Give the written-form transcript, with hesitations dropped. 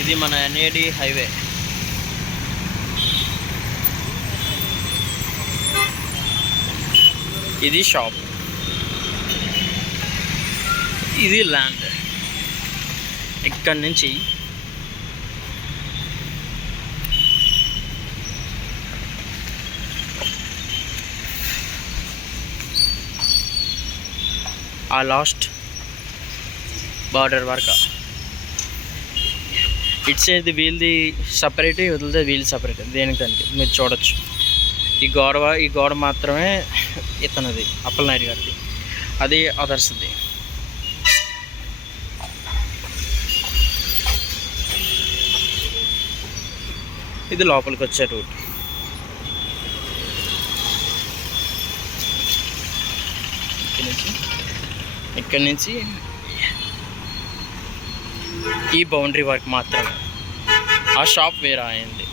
ఇది మన NAD highway. ఇది షాప్, ఇది ల్యాండ్. ఇక్కడి నుంచి ఆ లాస్ట్ బార్డర్ వరకు ఇటు సైడ్ వీల్ది సపరేట్, వదిలితే వీల్ సపరేట్. దేనికి దానికి మీరు చూడొచ్చు. ఈ గోడ మాత్రమే ఇతనది, అప్పలనాయుడు గారిది. అది అదర్స్ది. ఇది లోపలికి వచ్చే రూట్. ఇక్కడి నుంచి ఈ బౌండరీ వర్క్ మాత్రమే. ఆ షాప్ వేరే అయింది.